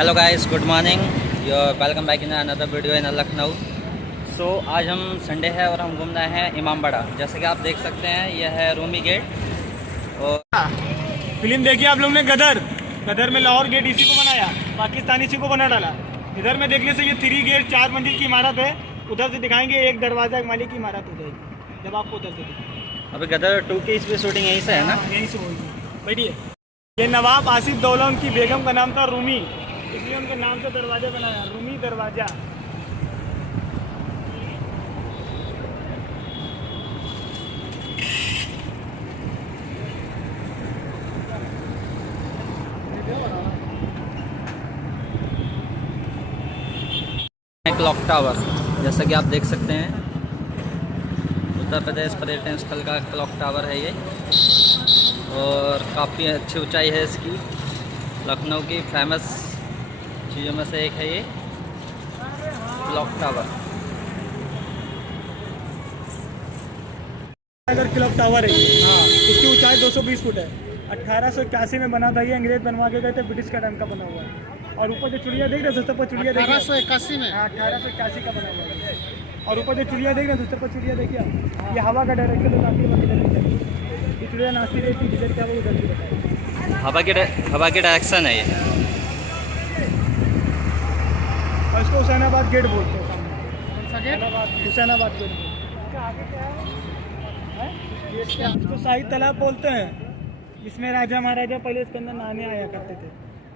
Hello guys, good morning. Your welcome back in another video in Lucknow. So आज हम Sunday है और हम घूम रहे हैं इमामबाड़ा। जैसे कि आप देख सकते हैं, यह है रूमी गेट। और फिल्म देखी आप लोग ने गदर। गदर में लाहौर गेट इसी को बनाया, पाकिस्तानी इसी को बना डाला। इधर में देखने से ये 3 गेट 4 मंजिल की इमारत है। उधर से दिखाएंगे एक दरवाजा एक माली की इमारत हो जाएगी जब आपको उधर से दिखाएंगे। अभी गदर 2 की इसकी शूटिंग यहीं से है ना? यहीं से होगी। बैठिए। ये नवाब आसिफ दौला उनकी बेगम का नाम था रूमी, इसलिए उनके नाम से दरवाजा बनाया, रूमी दरवाजा। क्लॉक टावर, जैसा कि आप देख सकते हैं, उत्तर प्रदेश पर्यटन स्थल का क्लॉक टावर है ये। और काफ़ी अच्छी ऊंचाई है इसकी। लखनऊ की फेमस चीज़ों में से एक है ये क्लॉक टावर। अगर क्लॉक टावर है, हाँ, इसकी ऊंचाई 220 फुट है। 1881 में बना था ये, अंग्रेज बनवा के गए थे, ब्रिटिश का टाइम का बना हुआ है। और ऊपर जो चिड़िया देख रहे हैं, पर चिड़िया 1881 में, 1881 का बना हुआ है। और ऊपर जो चिड़िया देख रहे हैं, पर चिड़िया देखिए, ये हवा का डायरेक्शन बताती है। ये चिड़िया नाचती रहती है, जिधर क्या वो उधर की हवा की डायरेक्शन है ये। और इसको हुसैनाबाद गेट बोलते हैं। सामने हुसैनाबाद गेट। इसको शाही तालाब बोलते हैं। इसमें राजा महाराजा पहले इसके अंदर नहाने आया करते थे।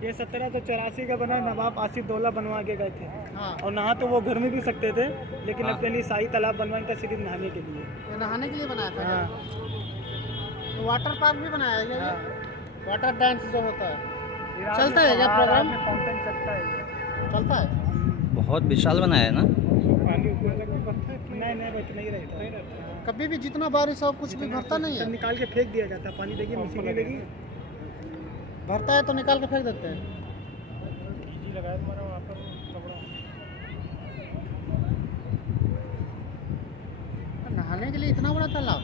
ये 1784 का बना, नवाब आसिफ दौला बनवा के गए थे। हाँ। और नहा तो वो घर में भी सकते थे, लेकिन अपने लिए शाही तालाब बनवाया था सिर्फ नहाने के लिए। ये नहाने के लिए बनाया था। हाँ। तो वाटर पार्क भी बनाया है क्या? हाँ। वाटर डांस जो होता है चलता है क्या? प्रोग्राम में फाउंटेन चलता है। चलता है। बहुत विशाल बनाया है ना। पानी ऊपर तक बढ़ता है कि नहीं रहता। कभी भी जितना बारिश हो कुछ भी भरता नहीं है। निकाल के फेंक दिया जाता है पानी। देखिए मशीन लगी, भरता है तो निकाल के फेंक देते हैं। लगाया तुम्हारा वहाँ पर नहाने के लिए इतना बड़ा तालाब।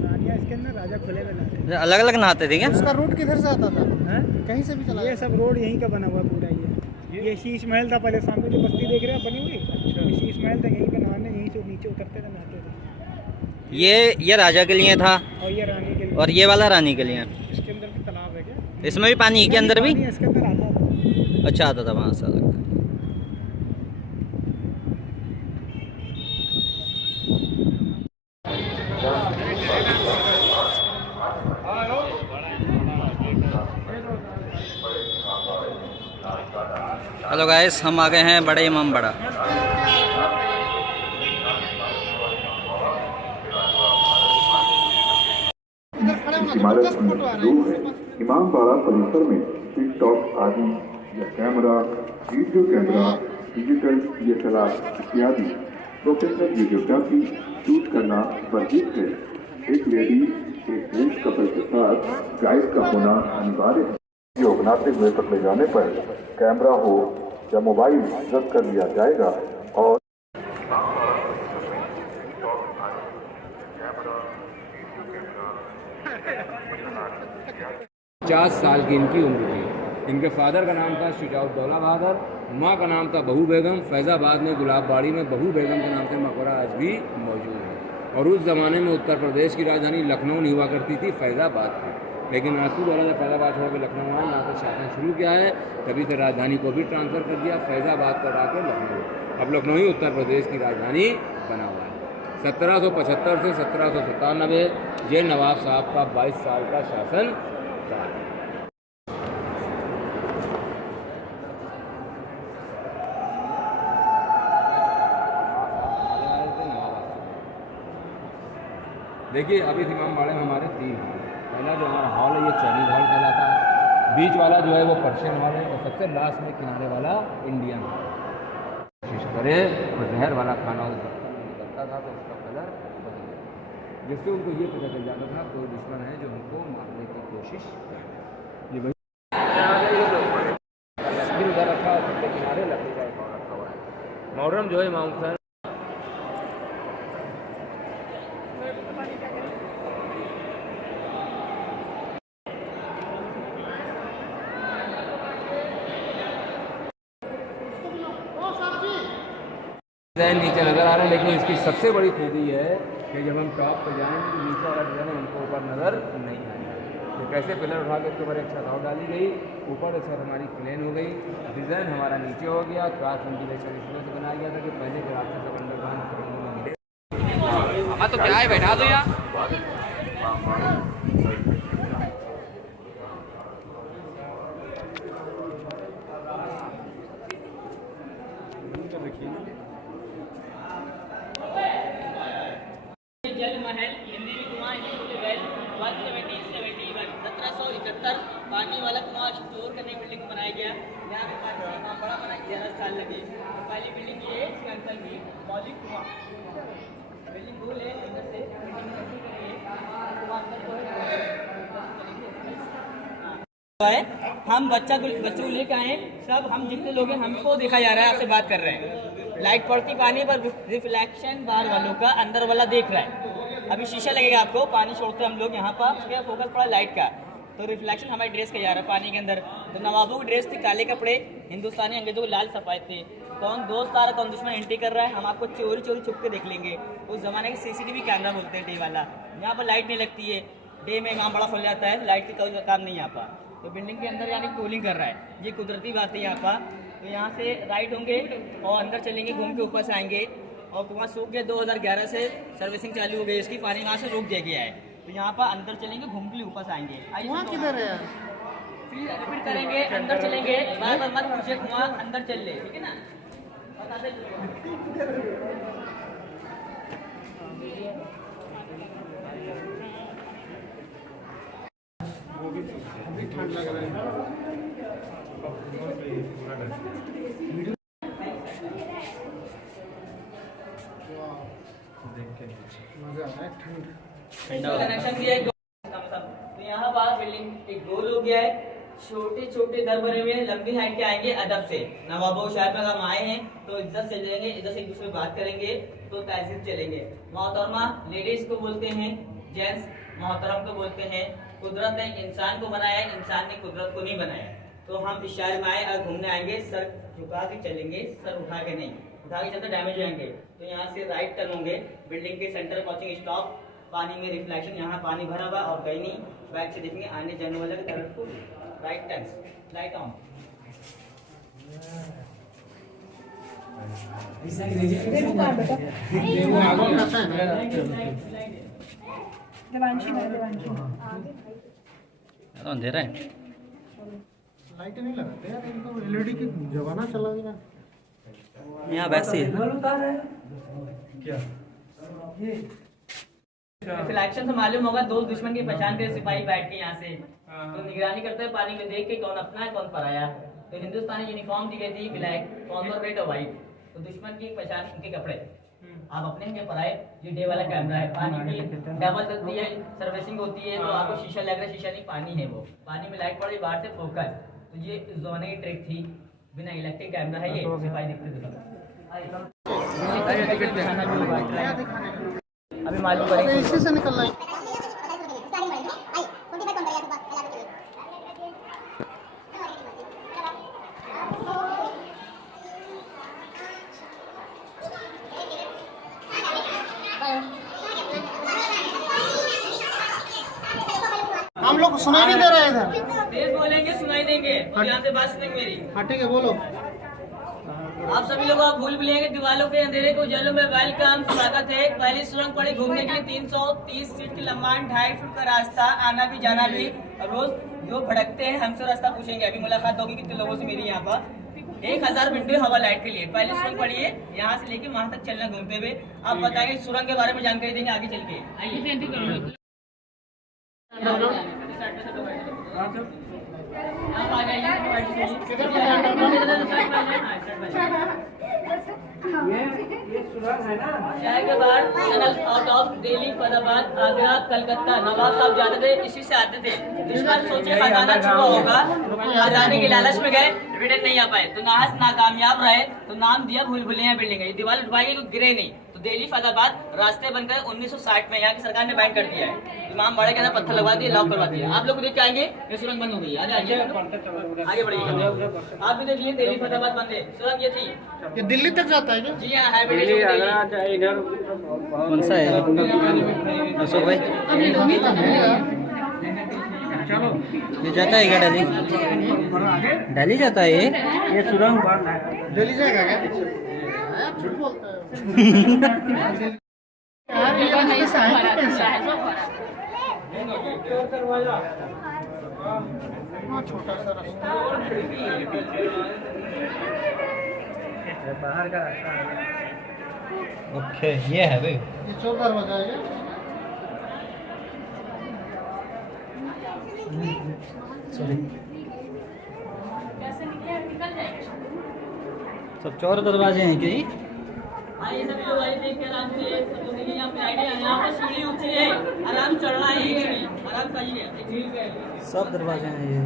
रानिया इसके अंदर, राजा खुले में नहाते अलग अलग नहाते थे क्या? उसका रूट किधर से आता था? हैं। कहीं से भी चला ये सब रोड यहीं का बना हुआ पूरा। ये शीश महल था पहले, सामने जो बस्ती देख रहे हैं बनी हुई। ये शीश महल था, यहीं पे नहाने, यहीं से नीचे उतरते थे, नहाते थे। ये राजा के लिए था और ये रानी के लिए। और ये वाला रानी के लिए। इसके अंदर भी तालाब है क्या? इसमें भी पानी है के अंदर भी? पानी है, इसके अंदर आता था। अच्छा, आता था वहाँ से अलग। हेलो गाइस, हम आ गए हैं बड़े इमामबाड़ा। इमारत नंबर 2 है। इमामबाड़ा परिसर में टिकटॉक आदि या camera, video camera, digital DSLR इत्यादि प्रोफेशनल वीडियोग्राफी शूट करना वर्जित है। एक लेडी एक पुरुष कपल के साथ गाइड का होना अनिवार्य है। वीडियो बनाते हुए तक ले जाने पर कैमरा हो या मोबाइल जब्त कर लिया जाएगा। और 50 साल की इनकी उम्र थी। इनके फादर का नाम था शुजाउद्दौला बहादुर, माँ का नाम था बहू बेगम। फैज़ाबाद में गुलाबबाड़ी में बहू बेगम के नाम से मकबरा आज भी मौजूद है। और उस ज़माने में उत्तर प्रदेश की राजधानी लखनऊ नहीं हुआ करती थी, फैज़ाबाद थी। लेकिन आसिफ दौला जब फैज़ाबाद छोड़ के लखनऊ आए, यहाँ पर शासन शुरू किया है, तभी से राजधानी को भी ट्रांसफ़र कर दिया, फैज़ाबाद पर आकर लखनऊ। अब लखनऊ ही उत्तर प्रदेश की राजधानी बना हुआ है। 1775 से 1797 ये नवाब साहब का 22 साल का शासन काल है। देखिए, अभी इमामबाड़े में हमारे 3 हैं। पहला जो हमारा हॉल है, ये चाइनीज हॉल कहलाता है। बीच वाला जो है वो पर्शियन हॉल है, और सबसे लास्ट में किनारे वाला इंडियन हॉल। कोशिश करे तो जहर वाला खाना निकलता था तो उसका कलर बदल जाता, जिससे उनको ये पता चल जाता था कोई दुश्मन है जो हमको मारने की कोशिश कर रहा है। ये वही उधर रखा है, सबके किनारे लकड़ी का एक और रखा हुआ है। मुहर्रम जो है इमाम हुसैन डिज़ाइन नीचे नज़र आ रहा है, लेकिन इसकी सबसे बड़ी खूबी है कि जब हम टॉप पर जाएंगे तो नीचे वाला डिज़ाइन हमको ऊपर नज़र नहीं आएगा। तो कैसे पिलर उठा के उसके ऊपर एक छत और डाली गई, ऊपर छत हमारी प्लेन हो गई, डिज़ाइन हमारा नीचे हो गया। क्रॉस वेंटिलेशन इसलिए से बनाया गया था कि पहले के रास्ते से अंडर हाँ तो क्या है, बैठा दो यार। जल महल हिंदी में कुआं 1771 पानी वाला कुआं स्टोर करने की बिल्डिंग बनाया गया। यहाँ पे पानी का बड़ा बना 11 साल लगे। पहली बिल्डिंग ये कैंसल की मौलिक कुआं बिल्डिंग गोल है, अंदर से हम बच्चों को लेकर आए सब, हम जितने लोग हैं हमको देखा जा रहा है, आपसे बात कर रहे हैं। लाइट पड़ती पानी पर, रिफ्लेक्शन बाहर वालों का अंदर वाला देख रहा है। अभी शीशा लगेगा आपको, पानी छोड़ते हम लोग यहाँ पर, उसका फोकस पड़ा लाइट का, तो रिफ्लेक्शन हमारी ड्रेस का जा रहा है पानी के अंदर। तो नवाबों की ड्रेस थी काले कपड़े, हिंदुस्तानी अंग्रेजों को लाल सफ़ेद थे। कौन दोस्त आ रहा, कौन दुश्मन एंट्री कर रहा है, हम आपको चोरी चोरी छुप के देख लेंगे। उस ज़माने के CCTV कैमरा बोलते हैं डे वाला। यहाँ पर लाइट नहीं लगती है, डे में यहाँ बड़ा खुल जाता है, लाइट की कोई काम नहीं यहाँ पर। तो बिल्डिंग के अंदर यानी कूलिंग कर रहा है, ये कुदरती बात है यहाँ पर। तो यहाँ से राइट होंगे और अंदर चलेंगे, घूम के ऊपर से आएंगे। और कुआं सूख गया 2011 से सर्विसिंग चालू हो गई इसकी, पानी वहाँ से रोक दिया गया है। तो यहाँ पर अंदर चलेंगे, घूम के ऊपर से आएंगे। कुआं किधर है यार? फिर रिपीट करेंगे, अंदर चलेंगे, बार बार मत पूछिए कुआं अंदर चल ले, ठीक है ना। ठंड लग रहा है। मजा आ रहा है, कनेक्शन दिया है। तो यहाँ बाहर बिल्डिंग एक गोल हो गया है, छोटे छोटे दर बने हुए हैं, लंबी हाइट के आएंगे अदब से। नवाबों शायद में हम आए हैं तो इज्जत से चलेंगे, इज्जत से एक दूसरे बात करेंगे, तो तहजीब चलेंगे। मोहतरमा लेडीज को बोलते हैं, जेंट्स मोहतरम को बोलते हैं। कुदरत ने इंसान को बनाया है, इंसान ने कुदरत को नहीं बनाया। तो हम इस शहर में आए और घूमने आएंगे, सर झुका के चलेंगे, सर उठा के नहीं, उठा के चलते डैमेज हो जाएंगे। तो यहाँ से राइट टर्न होंगे, बिल्डिंग के सेंटर पहुंचेंगे, स्टॉप, पानी में रिफ्लेक्शन, यहाँ पानी भरा हुआ और कहीं नहीं, बैक से देखेंगे आने जाने वाले colourful right turn, light on. अंधेरा है, लाइट नहीं लगाते यार, इनको LED की जमाना चला गया। यहाँ वैसे ही है। रिफ्लेक्शन से मालूम होगा दोस्त दुश्मन की पहचान के सिपाही बैठ के यहाँ से तो निगरानी करते हैं पानी में देख के कौन अपना है कौन पराया। तो हिंदुस्तानी यूनिफॉर्म दी गई थी ब्लैक, कॉमन रेड और व्हाइट। तो दुश्मन की पहचान इनके कपड़े, आप अपने हैं पराए। ये डे वाला कैमरा है, पानी की डबल चलती है, सर्विसिंग होती है, तो आपको शीशा लग रहा है, शीशा नहीं पानी है वो, पानी में लाइट पड़ रही बाहर से फोकस। तो ये उस जमाने की ट्रिक थी, बिना इलेक्ट्रिक कैमरा है ये, सिपाही दिखते थे। अभी मालूम पड़ेगा इसी से निकलना है। हम लोग सुनाई नहीं दे रहे हैं इधर। तेज बोलेंगे सुनाई देंगे, यहाँ से बात सुनेंगे मेरी। हाँ ठीक है, बोलो। आप सभी लोग आप भूल भुलैया के दीवारों के अंधेरे को जलो में वेलकम, स्वागत है। पहली सुरंग पड़ी घूमने के लिए 330 फीट की लंबाई, 2.5 फीट का रास्ता, आना भी जाना भी। रोज जो भड़कते हैं हमसे रास्ता पूछेंगे, अभी मुलाकात होगी कितने लोगों से मेरी यहाँ पर। 1000 विंडो हवा लाइट के लिए पहली सुरंग पड़ी है, यहाँ से लेके वहाँ तक चलना घूमते हुए। आप बताएंगे सुरंग के बारे में जानकारी देंगे आगे चल के। आइए आप आ जाइए। शहर के बाहर tunnel out of Delhi, Faizabad, Agra, Calcutta नवाब साहब जाते थे, इसी से आते थे। दुश्मन सोचे खजाना छुपा होगा, खजाने के लालच में गए, रिटर्न नहीं आ पाए, तो नाहस नाकामयाब रहे, तो नाम दिया भूल भुलैया बिल्डिंग। ये दीवार उठवाएगी तो गिरे नहीं। तो दिल्ली फैजाबाद रास्ते बनकर 1960 में यहाँ की सरकार ने बैन कर दिया है। इमाम बाड़े के अंदर पत्थर लगवा दिए, लॉक करवा दिया। आप लोग देख के आएंगे ये सुरंग बंद हो गई, आगे बढ़िए। आप भी देखिए दिल्ली फैजाबाद बंद है, सुरंग ये थी। ये दिल्ली तक जाता है क्या? जी हाँ है बेटा। दिल्ली आगरा चाहे इधर कौन सा है अशोक भाई? ये जाता है क्या दिल्ली? दिल्ली जाता है ये सुरंग दिल्ली जाएगा क्या? झूठ बोलता है यार, ये नहीं सही है कैसे? इतना छोटा सा रास्ता बाहर का रास्ता है। ओके, ये है भाई, ये चौक दरवाजा है क्या? सब चौर दरवाजे हैं कि आइए सभी लोग, आइए देख के आराम से सब लोग देखिए, यहाँ पे आइडिया है, यहाँ पे सीढ़ी ऊंची है, आराम चढ़ना है, एक सीढ़ी आराम चाहिए। सब दरवाजे हैं ये।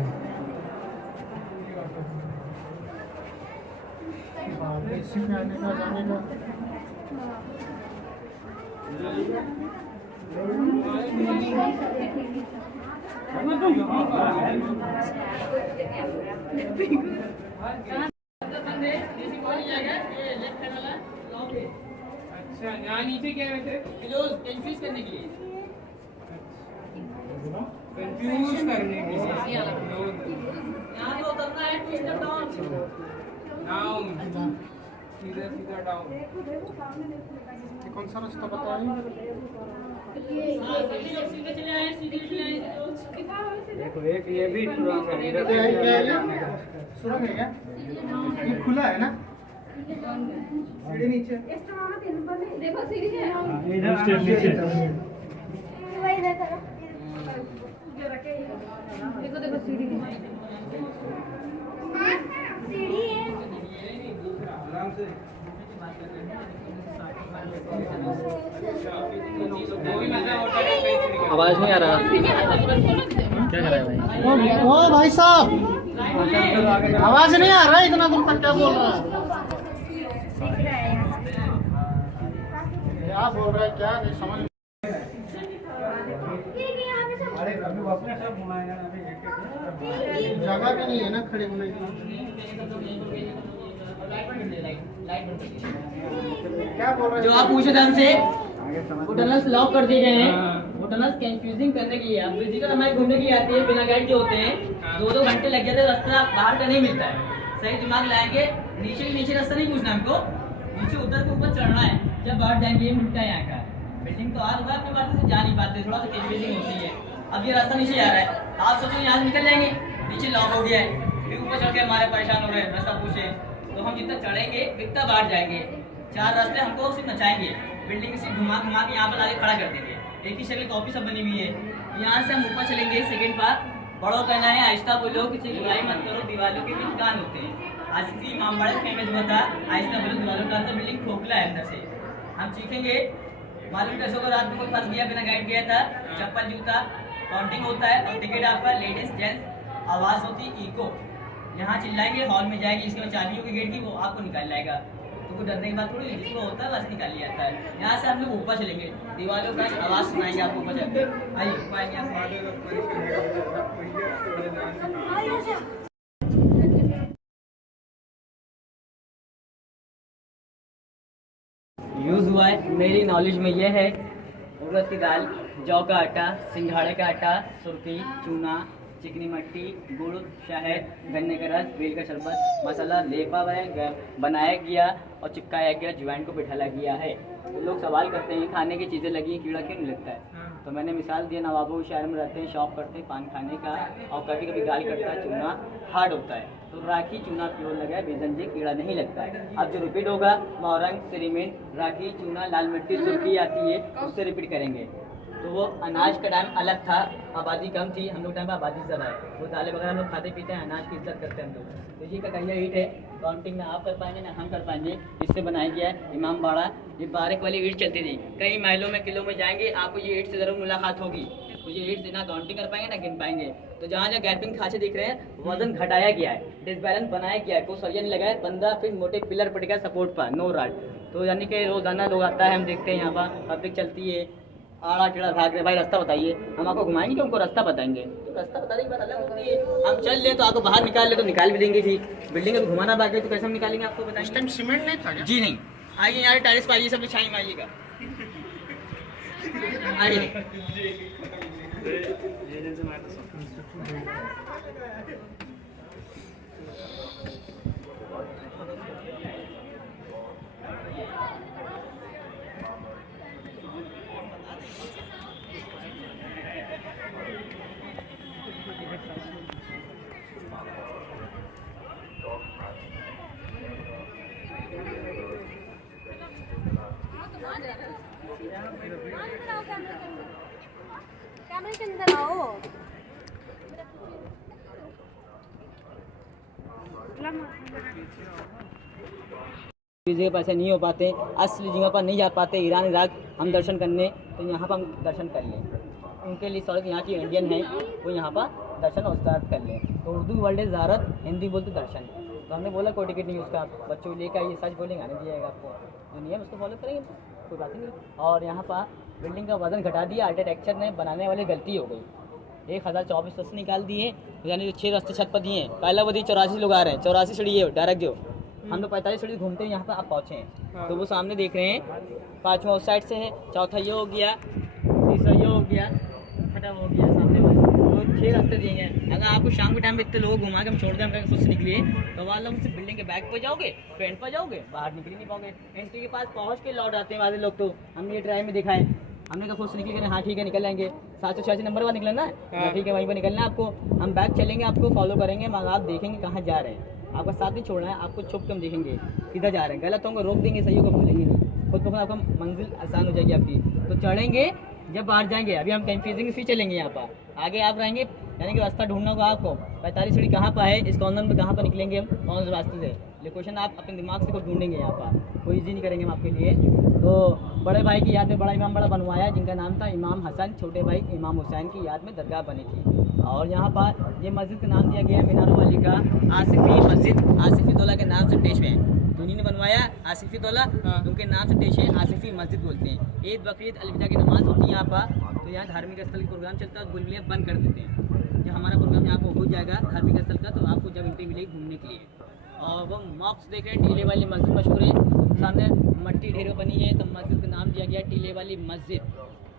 इसी में आने का जाने का अच्छा, यहाँ नीचे क्या है? कंफ्यूज करने के लिए, कंफ्यूज करने के लिए यहाँ पे उतरना है, ट्विस्ट डाउन, डाउन, सीधा सीधा डाउन। ये कौन सा रास्ता बताया? सभी लोग सीधे चले आए, सीधे चले आए। देखो एक ये भी सुरंग है, इधर क्या है ये? सुरंग है क्या? ये खुला है ना? सीढ़ी नीचे देखो सीढ़ी है इधर स्टेप नीचे वही देखो देखो देखो सीढ़ी है सीढ़ी है आवाज नहीं आ रहा, क्या कर रहा है भाई? ओ भाई साहब, आवाज नहीं आ रहा है, इतना दूर तक क्या बोल रहा है? क्या बोल रहा है, क्या नहीं समझ। जगह भी नहीं है ना खड़े होने की। क्या बोल रहे जो आप पूछे थे हमसे, वो टनल्स लॉक कर दिए गए हैं, वो टनल्स कंफ्यूजिंग करने के लिए, अब फिजिकल हमारे घूमने की आती है, बिना गाइड के होते हैं, 2-2 घंटे लग जाते हैं, रास्ता बाहर का नहीं मिलता है। सही दिमाग लाएंगे, नीचे रास्ता नहीं पूछना हमको, नीचे उतर के ऊपर चढ़ना है, जब बाहर जाएंगे। ये मिलता है यहाँ का बिल्डिंग, तो आज हुआ अपने पास से जा नहीं पाते, थोड़ा सा कंफ्यूजिंग होती है। अब ये रास्ता नीचे जा रहा है, आप सोचो यहाँ से निकल जाएंगे, नीचे लॉक हो गया है, फिर ऊपर चढ़ के हमारे परेशान हो रहे हैं, रास्ता पूछे, तो हम जितना चढ़ेंगे इतना बाहर जाएंगे। 4 रास्ते हमको सिर्फ नचाएंगे, बिल्डिंग से घुमा के यहाँ पर लाके खड़ा कर देंगे, एक ही शक्ल कॉपी सब बनी हुई है। यहाँ से हम ऊपर चलेंगे, सेकंड पार्ट बड़ों कहना है, आहिस्ता बोलो, किसी की बुराई मत करो, दीवारों के भी कान होते हैं। आज की इमामबाड़ा फेमस हुआ था, आहिस्ता बोलो दीवारों का, तो बिल्डिंग खोखला है अंदर से। हम सीखेंगे, मालूम कैसे होगा, रात में कोई फंस गया, बिना गाइड गया था, चप्पल जूता काउंटिंग होता है, और टिकट आपका लेडीज जेंट्स, आवाज़ होती इको, यहाँ चिल्लाएंगे, हॉल में जाएगी, इसके बाद चाबी होगी गेट की, वो आपको निकाल लाएगा। तो कोई डरने की बात थोड़ी, जिसको होता है बस निकाल लिया जाता है। यहाँ से हम लोग ऊपर चलेंगे, दीवारों का आवाज़ सुनाएंगे आपको ऊपर चलकर। आइए ऊपर आएंगे आप। यूज़ हुआ है, मेरी नॉलेज में यह है, उड़द की दाल, जौ का आटा, सिंघाड़े का आटा, सुरखी, चूना, चिकनी मट्टी, गुड़, शहद, गन्ने का रस, बेल का शरबत, मसाला लेपा हुआ बनाया गया और चिपकाया गया, ज्वाइन को बिठाया गया है। तो लोग सवाल करते हैं खाने की चीज़ें लगी, कीड़ा क्यों नहीं लगता है? तो मैंने मिसाल दिया, नवाबों शहर में रहते हैं, शौक करते हैं पान खाने का, और कभी कभी गाल करता है, चूना हार्ड होता है, तो राखी चूना प्योर लगा है, बेसन जी कीड़ा नहीं लगता है। अब जो रिपीट होगा, मोरंग, सीमेंट, राखी, चूना, लाल मिट्टी, सुर्खी आती है, उससे रिपीट करेंगे। तो वो अनाज का टाइम अलग था, आबादी कम थी, हम लोग टाइम पर आबादी ज़्यादा है, वो दालें वगैरह हम लोग खाते पीते हैं, अनाज की इज्जत करते हैं हम लोग। तो ये का कहिया ईट है, काउंटिंग में आप कर पाएंगे ना हम कर पाएंगे, इससे बनाया गया है इमामबाड़ा। ये बारीक वाली ईट चलती थी, कई माइलों में किलो में जाएंगे, आपको ये ईट से ज़रूर मुलाकात होगी। तो ये ईट से ना काउंटिंग कर पाएंगे ना गिन पाएंगे। तो जहाँ जहाँ गैपिंग खांचे दिख रहे हैं, वजन घटाया गया है, डिसबैलेंस बनाया गया है, कोई सरिया नहीं लगा है, 15 फीट मोटे पिलर पटेगा सपोर्ट पर, नो राड। तो यानी कि रोजाना लोग आता है, हम देखते हैं यहाँ पर पब्लिक चलती है, आड़ा टेढ़ा भाग रहे, भाई रास्ता बताइए, हम आपको घुमाएंगे कि उनको रास्ता बताएंगे? तो रास्ता बताने की बात अलग होती है, हम चल ले तो आपको बाहर निकाल ले तो निकाल भी देंगे, भी बिल्डिंग में घुमाना बाकी तो कैसे हम निकालेंगे आपको बताएंगे। टाइम सीमेंट नहीं था क्या? जी नहीं, आइए यहाँ टाइल्स पाइए, सब बिछाई माइएगा। आइए कैमरे के अंदर आओ। जगह पर ऐसे नहीं हो पाते, असली जगह पर नहीं जा पाते ईरान इराक हम दर्शन करने, तो यहाँ पर हम दर्शन कर लें। उनके लिए सड़क यहाँ की इंडियन है, वो यहाँ पर दर्शन और स्टार्ट कर लें। तो उर्दू वर्ल्ड है ज़ारत, हिंदी बोलते दर्शन। तो हमने बोला कोई टिकट नहीं उसका, आप बच्चों को लेकर आइए, सच बोलेंगे आने दिएगा आपको, जो नियम उसको फॉलो करेंगे कोई बात नहीं। और यहाँ पर बिल्डिंग का वजन घटा दिया, आर्किटेक्चर ने बनाने वाले गलती हो गई। 1024 रास्ते निकाल दिए, यानी 6 रास्ते छत पर दिए हैं। पहला वो दिए 84 लोग आ रहे हैं, 84 सीढ़ी है डायरेक्ट जो, हम लोग 45 सीढ़ी घूमते हैं यहाँ पर आप पहुँचे हैं। तो वो सामने देख रहे हैं, 5वां उस साइड से है, चौथा ये हो गया, तीसरा ये हो गया, छठा हो गया सामने वाला। तो 6 रास्ते दिए हैं। अगर आपको शाम के टाइम में इतने लोग घुमा के हम छोड़ दें, हम खुद से निकलिए, तो वाला मुझसे बिल्डिंग के बैक पर जाओगे, फ्रंट पर जाओगे, बाहर निकल ही नहीं पाओगे। एंट्री के पास पहुँच के लौट आते हैं वाले लोग। तो हमने ये ड्राइव में देखा है, हमने कहा खुद से निकल हाँ ठीक है निकल जाएंगे। 786 नंबर पर निकलना है, ठीक है वहीं पर निकलना है आपको। हम बैक चलेंगे, आपको फॉलो करेंगे, मगर आप देखेंगे कहाँ जा रहे हैं, आपका साथ नहीं छोड़ना है, आपको छुप के हम देखेंगे किधर जा रहे हैं। गलत होंगे रोक देंगे, सही होगा भूलेंगे नहीं, खुद को आपका मंजिल आसान हो जाएगी आपकी। तो चढ़ेंगे जब बाहर जाएंगे, अभी हम कंफ्यूजिंग फिर चलेंगे यहाँ पर, आगे आप रहेंगे, यानी कि रास्ता ढूंढना होगा आपको। 45 सीढ़ी कहाँ पर है, इस कॉर्नर में कहाँ पर निकलेंगे हम, कौन से रास्ते से, लोकेशन आप अपने दिमाग से खुद ढूंढेंगे यहाँ पर, कोई ईजी नहीं करेंगे हम आपके लिए। तो बड़े भाई की याद में बड़ा इमाम बड़ा बनवाया, जिनका नाम था इमाम हसन, छोटे भाई इमाम हुसैन की याद में दरगाह बनी थी। और यहाँ पर ये मस्जिद का नाम दिया गया है मीनार वाली का आसिफी मस्जिद, आसिफी दौला के नाम से पेश है। तो उन्हीं ने बनवाया आसिफी दौला, उनके नाम से पेश है, आसिफी मस्जिद बोलते हैं। ईद बकरीद अलविदा की नमाज होती है यहाँ पर। तो यहाँ धार्मिक स्थल का प्रोग्राम चलता है, बुलबुलियाँ बंद कर देते हैं। जब हमारा प्रोग्राम यहाँ पर हो जाएगा धार्मिक स्थल का, तो आपको जब एंट्री मिलेगी घूमने के लिए। और वो मॉक्स देख रहे हैं, टीले वाली मस्जिद मशहूर है, सामने मट्टी ढेरों बनी है, तो मस्जिद का नाम दिया गया टीले वाली मस्जिद,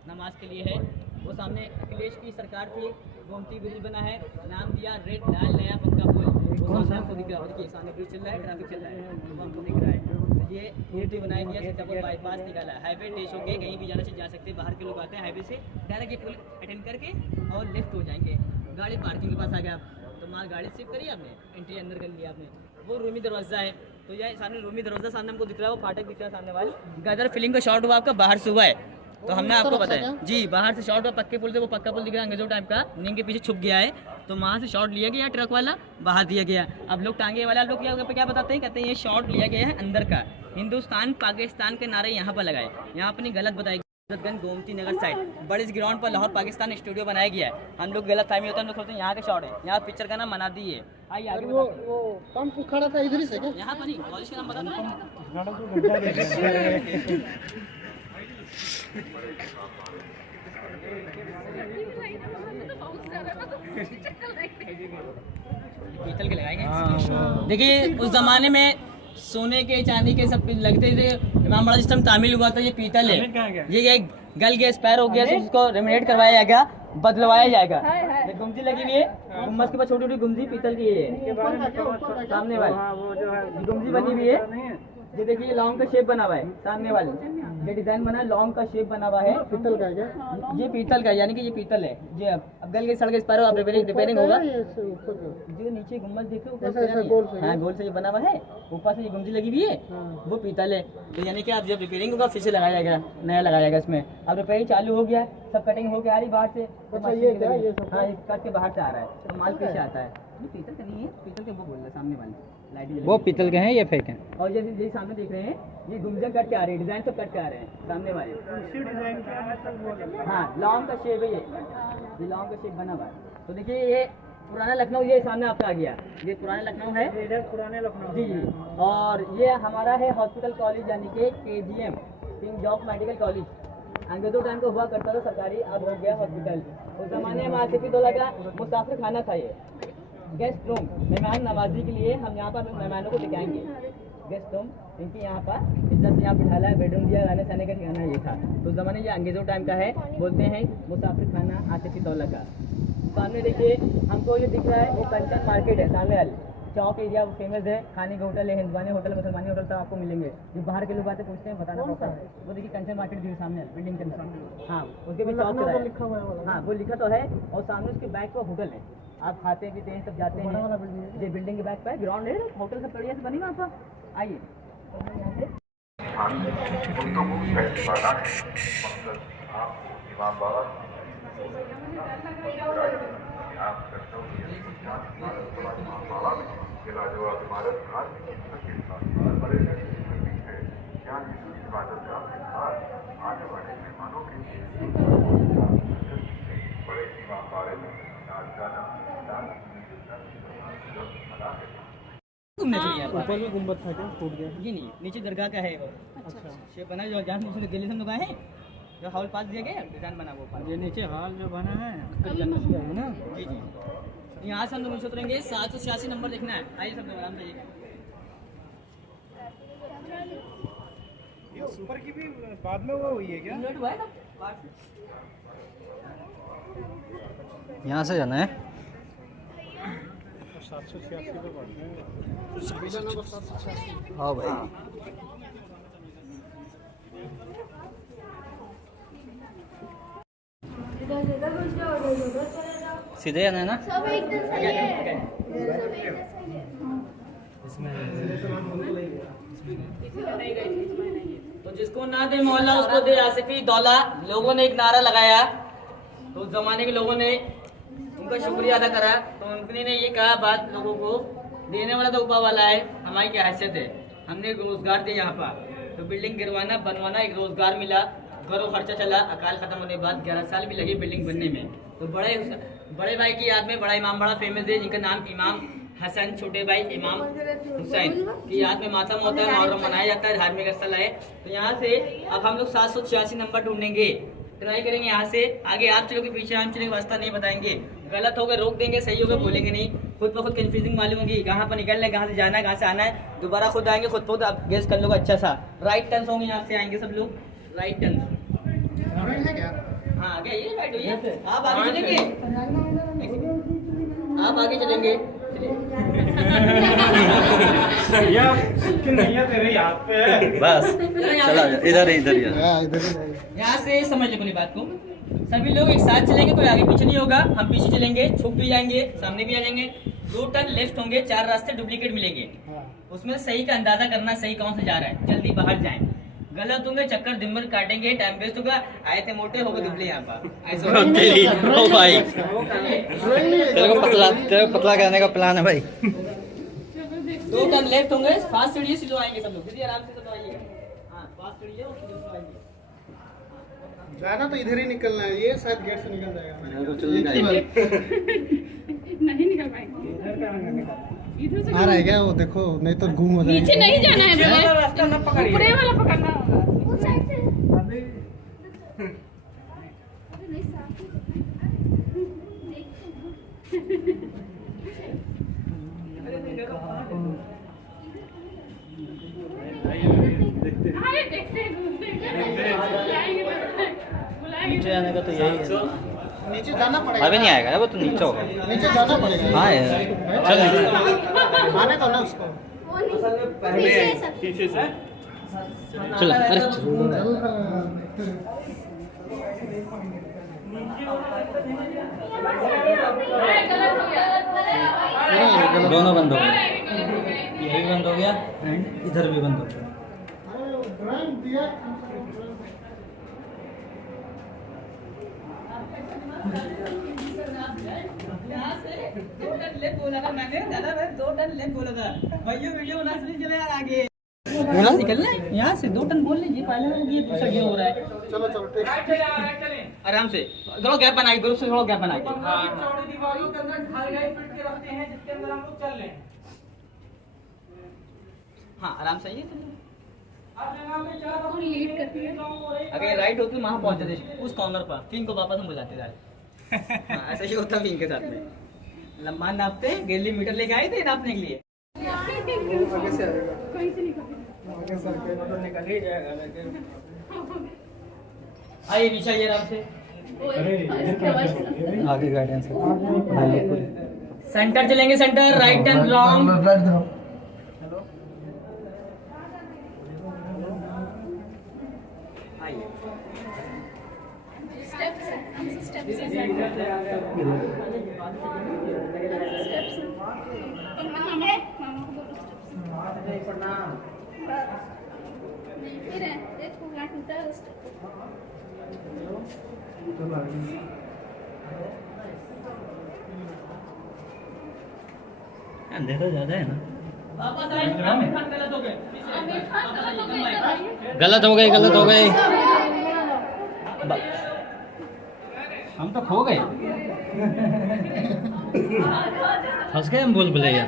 नमाज के लिए है। वो सामने अखिलेश की सरकार थी, गोमती ब्रिज बना है, नाम दिया रेड लाल नया पक्का पुल। वो सामने आपको दिख रहा है, देखिए सामने ब्रिज चल रहा है, ट्रैफिक चल रहा है, वो हमको दिख रहा है। तो ये यूटी बनाया गया, सीतापुर बाईपास निकाला है, हाईवे टेस्ट हो गए, कहीं भी जाना चाहिए जा सकते हैं। बाहर के लोग आते हैं हाईवे से डायरेक्ट ये पुल अटेंड करके और लेफ्ट हो जाएंगे। गाड़ी पार्किंग के पास आ गया आप, तो माल गाड़ी शिफ्ट करिए आपने, एंट्री अंदर कर लिया आपने। वो रूमी दरवाज़ा है, तो ये सामने रूमी दरवाज़ा सामने हमको दिख रहा है, वो फाटक दिख रहा है सामने वाले। गदर फिल्म का शॉट हुआ आपका बाहर से हुआ है, तो हमने आपको बताया जी, बाहर से शॉट हुआ, पक्के पुल से, वो पक्का पुल दिख रहा है अंग्रेजों टाइप का, नीम के पीछे छुप गया है, तो वहाँ से शॉट लिया गया, ट्रक वाला बाहर दिया गया। अब लोग टांगे वाला लोग क्या बताते हैं, कहते हैं ये शॉट लिया गया है अंदर का। हिंदुस्तान पाकिस्तान के नारे यहाँ पर लगाए, यहाँ अपनी गलत बताई गंज गोमती नगर साइड बड़े इस ग्राउंड पर लाहौर पाकिस्तान स्टूडियो बनाया गया है। हम लोग गलत फहमी होता है, हम लोग सोचते हैं यहाँ का शॉट है, यहाँ पिक्चर का नाम मनादी है। आइए आगे वो पंप खड़ा था इधर ही से क्या? यहाँ पर नहीं, कॉलेज का नाम बता दो। पीतल के लगाएंगे। देखिए उस जमाने में सोने के चांदी के सब लगते थे, इमाम बड़ा सिस्टम तामील हुआ था। ये पीतल है, ये गल गया, स्पैर हो गया, तो इसको रेमिनेट करवाया जाएगा, बदलवाया जाएगा। ये गुमती लगी हुई है, गुम्बद के पास छोटी छोटी गुमती पीतल की है, सामने वाली गुमती बनी हुई है। ये देखिए लॉन्ग का शेप बना हुआ है, सामने वाले ये डिजाइन बना है, लॉन्ग का शेप बना हुआ है। पीतल का क्या? ये पीतल का, यानी कि ये पीतल है। ये अब गल के सड़ के स्पैर अब रिपेयरिंग होगा। जो नीचे गुम्बद देखे हाँ गोल से ये बना हुआ है, ऊपर से ये गुमती लगी हुई है, वो पीतल है। तो यानी कि आप जब रिपेयरिंग होगा फिर से लगाया जाएगा, नया लगाया जाएगा इसमें। अब रिपेयरिंग चालू हो गया है, सब कटिंग होके आ रही बाहर से, हाँ ये कट के बाहर से आ रहा है, तो माल पीछे आता है। ये पीतल का नहीं है, पीतल के वो बोल रहा है सामने वाले लाइटिंग, वो पीतल के हैं, ये फेक हैं। और जैसे सामने देख रहे हैं, ये गुंजन कट के आ रही है, डिजाइन सब कट के आ रहे हैं सामने वाले। हाँ लॉन्ग का शेप है, ये लॉन्ग का शेप बना हुआ है। तो देखिए ये पुराना लखनऊ, ये सामने आपका आ गया, ये पुराना लखनऊ है, पुराने लखनऊ जी। और ये हमारा है हॉस्पिटल कॉलेज, यानी कि KGM king George medical college. अंग्रेजों टाइम को हुआ करता था सरकारी, अब हो गया हॉस्पिटल। उस जमाने में आसिफी दौला का मुसाफिर खाना था, ये गेस्ट रूम, मेहमान नवाजी के लिए हम यहाँ पर मेहमानों को दिखाएंगे। गेस्ट रूम, इनकी यहाँ पर इज्जत से यहाँ बिठाला है, बेडरूम दिया, रहने सहने का ठिकाना ये था। तो उस ज़माने ये अंग्रेज़ों टाइम का है, बोलते हैं मुसाफिर खाना आतिफी दौला का। सामने देखिए हमको ये दिख रहा है, वो कंचन मार्केट है सामने वाली चौक एरिया, फेमस है, खाने का होटल है, हिंदुस्तानी होटल, मुसलमानी होटल सब आपको मिलेंगे। जो बाहर के लोग आते पूछते हैं बताना पड़ता है। वो देखिए कंचन मार्केट भी सामने बिल्डिंग के अंदर, हाँ उसके भी चौक चला है, हाँ वो लिखा तो है। और सामने उसके बैक पर होटल है, आप खाते हैं पीते हैं सब जाते हैं। ये बिल्डिंग के बैक पर ग्राउंड है, होटल सब बढ़िया से बनी वहाँ पर। आइए लाजवाब इमारत आज के साथ पर्यटन है, यहाँ इस इबादत गाह के साथ आने वाले मेहमानों के लिए बड़े इमाम बारे में नाच गाना घूमने के लिए ऊपर भी गुम्बद था क्या, टूट गया? ये नहीं, नीचे दरगाह का है वो। अच्छा शेप बना जो जहाँ नीचे दिल्ली से हम लोग आए हैं, जो हॉल पास दिया गया डिजाइन बना वो पास। ये नीचे हॉल जो बना है जन्नत का है ना। जी जी, यहाँ से हम लोग नीचे उतरेंगे, 786 नंबर लिखना है। आइए सब लोग आराम से। ये ऊपर की भी बाद में वो हुई है क्या? लोड हुआ है ना बाहर से। यहाँ से जाना है। 786 पे पड़ता है। हाँ भाई, सीधे जाना है ना। सब एकदम सही है, सब एकदम सही है। तो जिसको ना दे मोहल्ला उसको दे आसिफी दौला, लोगों ने एक नारा लगाया। तो उस जमाने के लोगों ने उनका शुक्रिया अदा करा। तो उन्होंने ये कहा बात लोगों को, देने वाला तो ऊपर वाला है, हमारी क्या हैसियत है। हमने रोजगार दिया यहाँ पर, तो बिल्डिंग गिरवाना बनवाना एक रोजगार मिला, घरों खर्चा चला। अकाल खत्म होने के बाद 11 साल भी लगे बिल्डिंग बनने में। तो बड़े भाई की याद में बड़ा इमाम बड़ा फेमस है, जिनका नाम इमाम हसन, छोटे भाई इमाम हुसैन की याद में मातम होता है, मुहर्रम मनाया जाता है, धार्मिक स्थल है। तो यहाँ से अब हम लोग 786 नंबर ढूंढेंगे, ट्राई करेंगे यहाँ से। आगे आप चलोगे, पीछे हम चलेंगे, रास्ता नहीं बताएंगे। गलत होगा रोक देंगे, सही होगा बोलेंगे नहीं। खुद ब खुद कंफ्यूजिंग मालूम होगी, कहाँ पर निकलना है, कहाँ से जाना है, कहाँ से आना है। दोबारा खुद आएंगे, खुद खुद आप गेस कर लोगे अच्छा सा। राइट टर्न होंगे, यहाँ से आएंगे सब लोग, राइट टर्न। हाँ आगे ये राइट होइए, आप आगे चलेंगे, आप आगे चलेंगे। बस चला इधर ही यहाँ से समझ लो अपनी बात को। सभी लोग एक साथ चलेंगे, कोई आगे पीछे नहीं होगा। हम पीछे चलेंगे, छुप भी जाएंगे, सामने भी आ जाएंगे। 2 टर्न लेफ्ट होंगे, 4 रास्ते डुप्लीकेट मिलेंगे। उसमें सही का अंदाजा करना, सही कौन से जा रहा है, जल्दी बाहर जाएं। गलत होंगे, चक्कर दिन भर काटेंगे, टाइम वेस्ट होगा। आए थे मोटे हो गए दुबले यहाँ पर ऐसे। ओ भाई, तेरे को पतला करने का प्लान है भाई। 2 टर्न लेफ्ट होंगे, फास्ट सीढ़ी स्लो आएंगे सब लोग, आराम से सब आइए। हाँ फास्ट सीढ़ी है, स्लो आएंगे। जाना तो इधर ही निकलना है, ये शायद गेट से निकल जाएगा। नहीं निकल पाएंगे। आ रहा है क्या वो, देखो नहीं तो घूम हो जाएगा। नीचे नहीं जाना है, ऊपरे वाला पकड़ना होगा। उस साइड से अरे देखते हैं, नीचे जाने का तो यही है। नीचे जाना पड़ेगा। अभी नहीं आएगा वो तो नीचे होगा। नीचे जाना पड़ेगा। हाँ यार चल नीचे आने दो ना उसको। वो नहीं पीछे सब चल। अरे दोनों बंद हो गए, ये भी बंद हो गया एंड इधर भी बंद हो गया। यहाँ से 2 टर्न लेफ्ट बोला था मैंने, दादा मैं 2 टर्न लेफ्ट बोला था। भाइयों वीडियो बना से चले यार आगे। बोला निकलना है यहाँ से, 2 टर्न बोल लीजिए, पहले लोग ये दूसरा ये हो रहा है। चलो चलो ठीक। आराम से थोड़ा गैप बनाइए, ग्रुप से थोड़ा गैप बनाइए। हाँ आराम से आइए। लीड करती है। अगर राइट होती वहाँ पहुँच जाते उस कॉर्नर पर, फिर इनको वापस हम बुलाते जाए। ऐसा ही होता है इनके साथ में। लंबा नापते, गेली मीटर लेके आए थे नापने के लिए। आगे से आएगा, कहीं से निकल आगे से आके तो निकल ही जाएगा लेकिन आइए नीचे आइए आराम से। आगे गाइडेंस सेंटर चलेंगे, सेंटर राइट एंड लॉन्ग। अंधेरा ज्यादा है ना। वापस आइए, आमिर खान गलत हो गए। गलत हो गई, गलत हो गई। हम तो खो गए, फंस गए हम भूल भुलैया।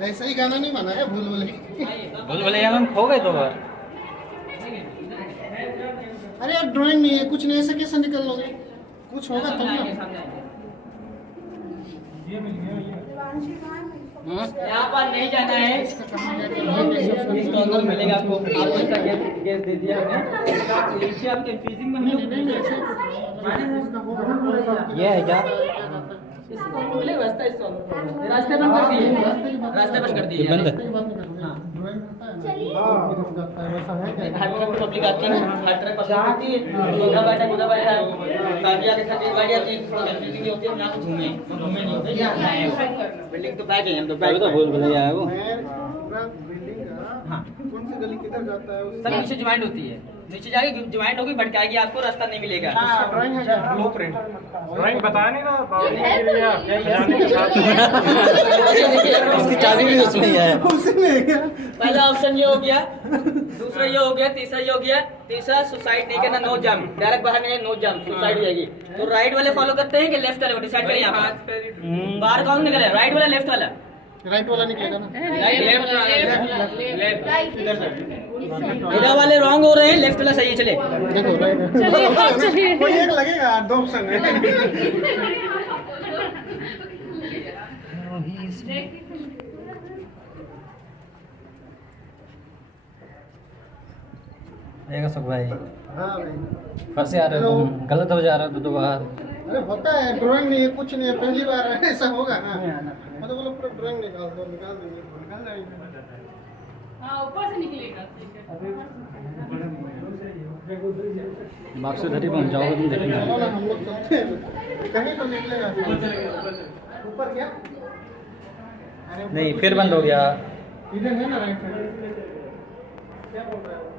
ऐसा ही गाना नहीं बना है भूल भूल भुलैया में हम खो गए 2 बार। अरे यार ड्राइंग नहीं है, कुछ नहीं, ऐसे कैसे निकल लोगे? कुछ होगा तब ना। यहाँ पर नहीं जाना है, इसके अंदर मिलेगा आपको। आपको इसका गैस दे दिया हमने। नीचे आप कंफ्यूजिंग में ये है क्या? रास्ते बंद कर दिए, रास्ते बंद कर दिए। बंद हर तरफ पब्लिक आती है, हर तरफ पब्लिक आती है। उधर बैठा गाड़ी आके खड़ी, गाड़ी आती है, थोड़ा कंफ्यूजिंग नहीं होती है। हम यहाँ पे घूमे नहीं होते। बिल्डिंग तो बैक है, हम तो बैक। तो भूल भुलैया है वो। हाँ, कौन सी गली किधर जाता है? सर नीचे ज्वाइंट होती है, नीचे जाके ज्वाइंट होगी, भटकाएगी आपको, रास्ता नहीं मिलेगा। ड्राइंग है क्या? ब्लूप्रिंट ड्राइंग बताया नहीं ना उसकी चाबी भी उसमें ही है। पहला ऑप्शन ये हो गया, दूसरा ये हो गया, तीसरा ये हो गया। तीसरा सुसाइड नहीं करना, नो जंप, डायरेक्ट बाहर नहीं, नो जंप, सुसाइड जाएगी। तो राइट वाले फॉलो करते हैं कि लेफ्ट वाले? डिसाइड करें। यहाँ पर बाहर कौन निकले, राइट वाला लेफ्ट वाला? राइट वाला निकलेगा ना? इधर वाले रॉन्ग हो रहे हैं, लेफ्ट वाला सही है। चले देखो राइट कोई एक लगेगा, 2 ऑप्शन है। आएगा सुख भाई। हाँ भाई, फिर से आ रहे हो तुम, गलत हो जा रहा है 2 बार। अरे होता है, ड्राइंग नहीं है, कुछ नहीं है, पहली बार ऐसा होगा ना। मतलब बोलो पूरा ड्राइंग निकाल दो, निकाल देंगे, निकाल जाएंगे। हाँ, ऊपर से निकलेगा। वापसी उधर ही पहुँच जाओगे तुम, चलो देखेंगे। ना, हम लोग चलते हैं, कहीं तो निकलेगा। ऊपर क्या? अरे ऊपर नहीं, कुछ फिर बंद हो गया। इधर है ना राइट साइड। क्या बोल रहा है वो?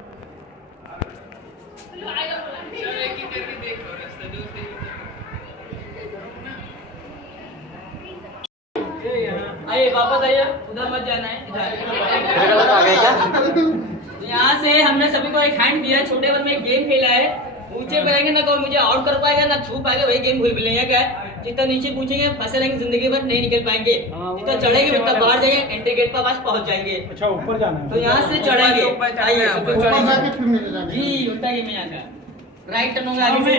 आइए, वापस आइए, उधर मत जाना है, इधर। आ गए क्या? यहाँ से हमने सभी को एक हैंड दिया है, छोटे बल में एक गेम खेला है। ऊंचे करेंगे ना कोई मुझे आउट कर पाएगा ना छू पाएगा, वही गेम भूल भुलैया का है। जितना नीचे पूछेंगे फंसे रहेंगे, जिंदगी भर नहीं निकल पाएंगे। जितना चढ़ेंगे उतना बाहर जाएंगे, एंट्री गेट पर पास पहुंच जाएंगे। अच्छा ऊपर जाना है। तो यहाँ से चढ़ेंगे, आइए ऊपर जाके फिर नीचे जाना है। जी, उल्टा गेम है यहाँ का। राइट टर्न होंगे आगे से,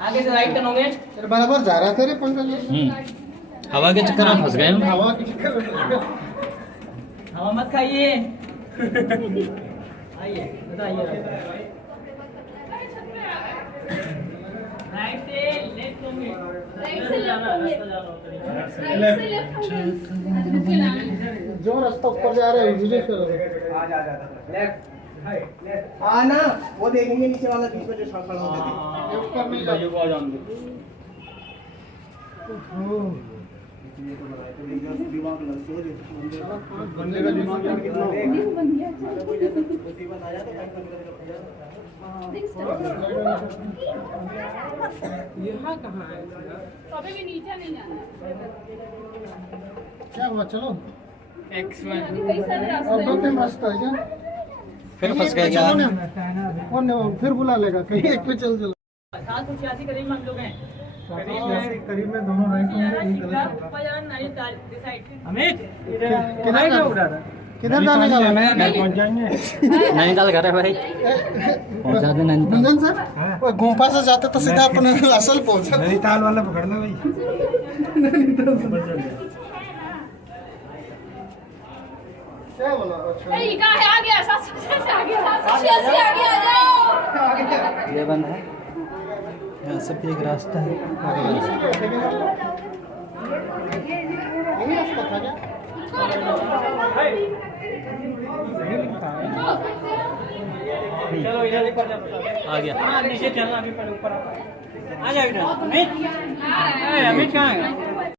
आगे से राइट टर्न होंगे। तेरे बराबर जा रहा था रे पंकज। हवा के चक्कर में फंस गए हम। हवा की चक्कर में। हवा मत खाइए। आइए, बताइए। राइट से लेफ्ट होंगे, राइट से लेफ्ट होंगे, राइट से लेफ्ट होंगे। जो रास्ता ऊपर जा रहा है उधर चलो। ना वो देखेंगे नीचे वाला बीच में जो खड़ा होता है। ऊपर नहीं जा। दिमाग लग सोच बंदे का दिमाग यार कितना बन गया। मुसीबत आ जाए तो यहाँ कहाँ है? कभी भी नीचे नहीं जाना। क्या हुआ? चलो कई सारे रास्ते और 2-3 रास्ता है क्या? फिर फंस गए क्या? कौन फिर बुला लेगा, कहीं एक पे चल चलो। 786 करीब हम लोग हैं। करीब में दोनों राइट होंगे। किधर जाने का? पहुंच जाएंगे। नैनीताल घर है भाई, पहुंचा दे नैनीताल। रंजन सर, वो गुम्फा से जाते तो सीधा अपने असल पहुंचा। नैनीताल वाला पकड़ लो भाई। क्या बोला? अच्छा ये कहाँ है? आ गया 786 आ गया 786 आ गया, आ जाओ। ये बंद है, यहाँ से भी एक रास्ता है। यही रास्ता था क्या? चलो इधर ऊपर जाओ। आ गया। हाँ नीचे चलना, अभी पहले ऊपर आ जाओ इधर। नहीं अमित कहाँ है?